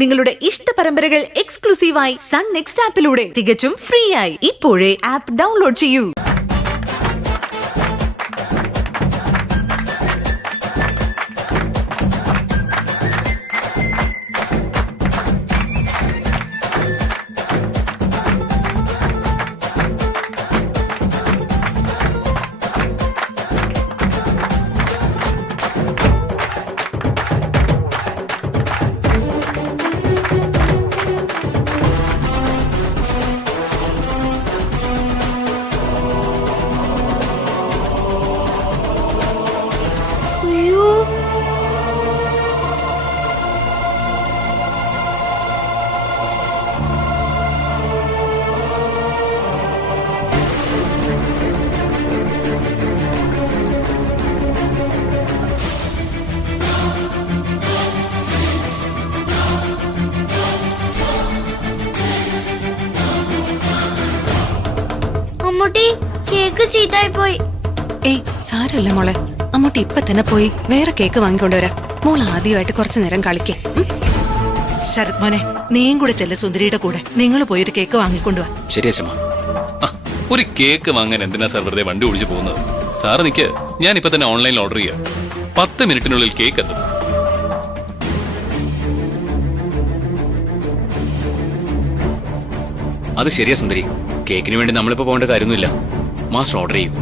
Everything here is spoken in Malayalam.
നിങ്ങളുടെ ഇഷ്ട പരമ്പരകൾ എക്സ്ക്ലൂസീവായി സൺ നെക്സ്റ്റ് ആപ്പിലൂടെ തികച്ചും ഫ്രീ ആയി ഇപ്പോഴേ ആപ്പ് ഡൗൺലോഡ് ചെയ്യൂ. അമ്മൂട്ടി, കേക്ക് ചീത്തായി പോയി. ഏയ് സാരമില്ല മോളെ, അമ്മൂട്ടി ഇപ്പൊ തന്നെ പോയി വേറെ കേക്ക് വാങ്ങിക്കൊണ്ടുവരാം. മോൾ ആദ്യമായിട്ട് കുറച്ചു നേരം കളിക്കേ. ശരത് മോനെ, നീയും കൂടെ ചെല്ല സുന്ദരിയുടെ കൂടെ. നിങ്ങൾ പോയി ഒരു കേക്ക് വാങ്ങിക്കൊണ്ടുവാ. ശരി അച്ഛമ്മ. ഒരു കേക്ക് വാങ്ങാൻ എന്തിനാ സാർ വെറുതെ വണ്ടി ഓടിച്ചു പോകുന്നത്? സാറ് നിക്ക്, ഞാൻ ഇപ്പൊ തന്നെ ഓൺലൈനിൽ ഓർഡർ ചെയ്യാം. 10 മിനിറ്റിനുള്ളിൽ കേക്ക് എത്തും. അത് ശരിയാ സുന്ദരി, കേക്കിന് വേണ്ടി നമ്മളിപ്പോ പോകേണ്ട കാര്യമൊന്നുമില്ല. മാസ്റ്റർ ഓർഡർ ചെയ്യും.